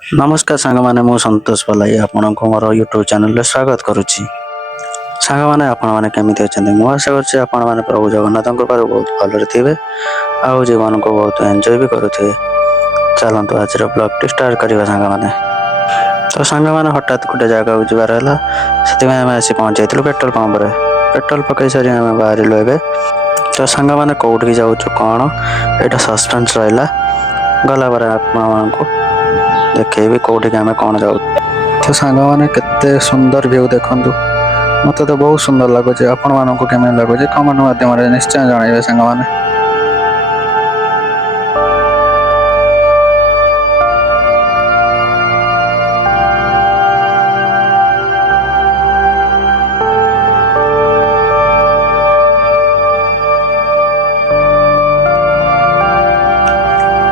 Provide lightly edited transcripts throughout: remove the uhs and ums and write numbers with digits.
नमस्कार सांग मैंने मु संतोष पलाई आपण को मोर यूट्यूब चैनल रे स्वागत करुच्ची। सांग मैंने आपण मैंने केमिति अछंती मु आशा करछि आपण मैंने प्रभु जगन्नाथ कृपाରୁ बहुत भलरे थिबे आउ जीवन को बहुत एंजॉय भी करुथिबे। चलंतु आज रो ब्लॉग टी स्टार्ट करबा सांग मैंने। तो सांग मैंने हठात गोटे जगह को जिबार हला सेति में आमे आसी पहुंच जाइतलु पेट्रोल पंप रे। पेट्रोल पकई सारी आमे बाहरिलु एबे। तो सांग मैंने कोउठी जाउछु कोन एटा सस्पेंस रहला गला बारे आपण को देखेबी कौटी आम कौन जाऊ। तो सांग मैंने केते सुंदर व्यू देखु मत तो बहुत सुंदर लगुच आपण मानक केमी लगुच कमेंट माध्यम निश्चय जनइबे सांग मैंने।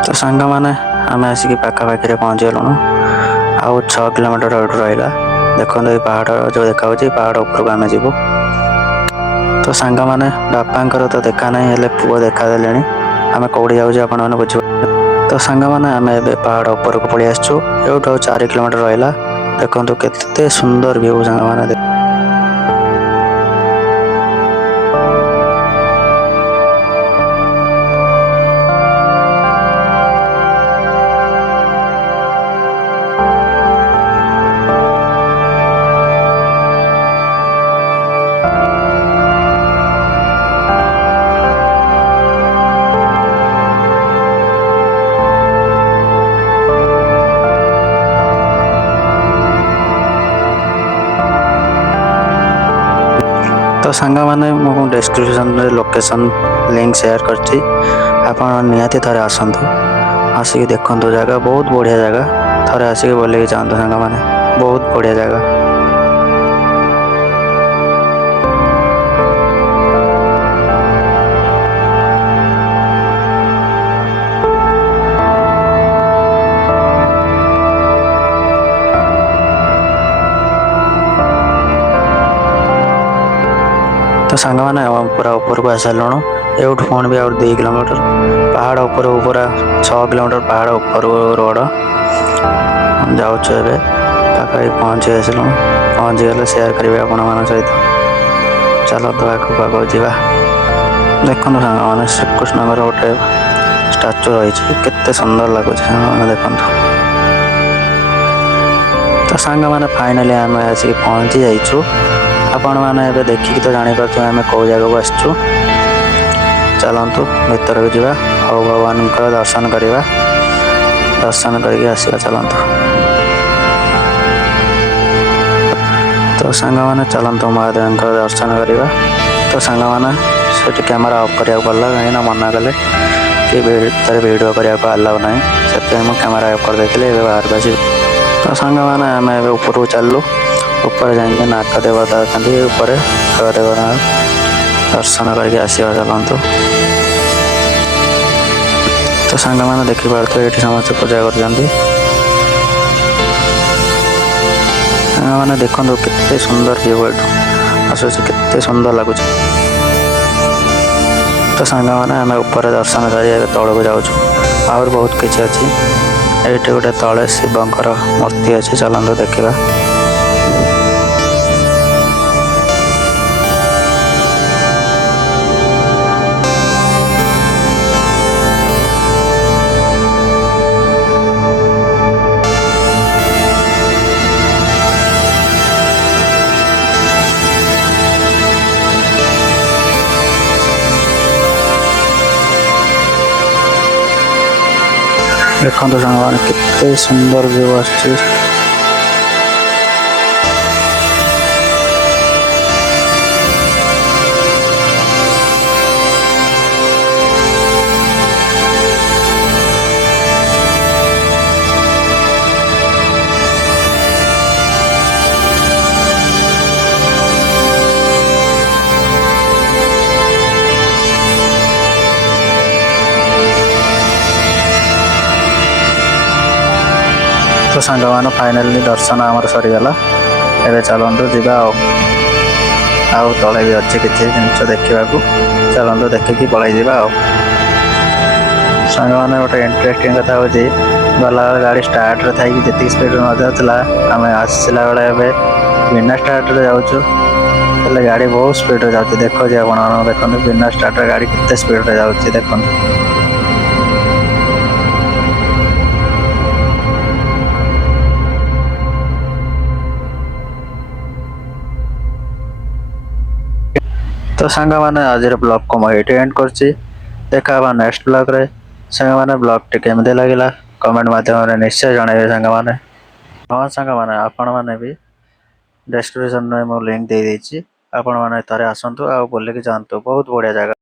तो सांग मैंने आम आसिक पाखापाखि पहुँच गलुणु आउ 6 किलोमीटर रहा देखो ये पहाड़ जो देखा पहाड़ ऊपर को आम जीवु। तो सांग मैंने बापा तो देखा नहीं हेले पुओ देखा देले आम कौड़ी जाऊे आपण मैंने बुझ। तो सांग मैंने आम ए पहाड़ ऊपर को पलि आसचु एवं 4 किलोमीटर रहा देखो केते सुंदर व्यू सांग मैंने। तो सांग मैंने मु डिस्क्रिप्शन रे लोकेशन लिंक शेयर करछि आपण निहाती थरे आसंतु आसिक देखंतु जगह बहुत बढ़िया जगह थरे आसिक बोले जांतु सांग मैंने बहुत बढ़िया जगह। तो सांग मैंने पूरा ऊपर को आस सारूँ एवं फोन भी और 2 किलोमीटर पहाड़ ऊपर पूरा 6 किलोमीटर पहाड़ ऊपर रोड जाऊँ पाखा पहुँची आसलु पहुँची गले सेयार करेंगे आपण मान सहित। चलो तो आगे आगे जावा देखो सांग मैंने श्रीकृष्ण गोटे स्टाच्यू रही केते सुंदर लगुच सांग मैंने देखु। तो सांग मैंने फाइनाली आम आसिक पहुँची जाइछु आपण मैंने एबे देखिक तो जानी पारछु आमे को जगह को आसछु। चलंतु भीतर को जीवा और भगवान का दर्शन करवा दर्शन करके आसीबा चलंतु। तो सांग मैंने चलंतु महादेव का दर्शन करवा। तो सांग मैंने से कैमेरा ऑफ करिया पड़ला कहीं मना कले कि वीडियो करने को अलाउ ना से कैमेरा ऑफ कर देते बाहर बस। तो सांग मैंने आम ए ऊपर को चलू ऊपर जाइए नाग देवता अच्छा ऊपर देवता दर्शन करके आसवा चलतु। तो सांग मैंने देखिपे ये समस्त पूजा कर सांग मैंने देखो केते सुंदर व्यू आसूस केते सुंदर लगुच। तो सांग मैंने आम ऊपर दर्शन कर तौल को जाऊँ और बहुत किसी अच्छी ये गोटे तले शिवंकर मूर्ति अच्छी चलते देखा। देखो तो सांग मैंने कितने सुंदर व्यू आछी। तो सांग मैंने फाइनाली दर्शन आमर सरीगला एवं चलतु जा आउ तले भी अच्छे किसी जिन देखा चलतु देखिकी पलि जा। सांग मैंने गोटे इंटरेस्टिंग कथा हूँ गलाबेले गाड़ी स्टार्ट रे थी जी स्पीड न जाऊला आम आसला बेले ए बिना स्टार्ट रे जाऊँ गाड़ी बहुत स्पीड रे जाऊँ देखो जी आप देखते बिना स्टार्ट रे गाड़ी कितने स्पीड रे जाऊँ देखो। तो सांग मैंने आज ब्लॉग को मुझे एंड कर देखा नेक्स्ट ब्लॉग रे सांग मैंने ब्लॉग टी केमती लगे कमेंट माध्यम निश्चय जनइबे सांग मैंने। हाँ सांग मैंने आपण मैंने भी डिस्क्रिप्शन में मो लिंक दे देछि आपण मैंने थरे आसंतु आ बोलिक जातु बहुत बढ़िया जगह।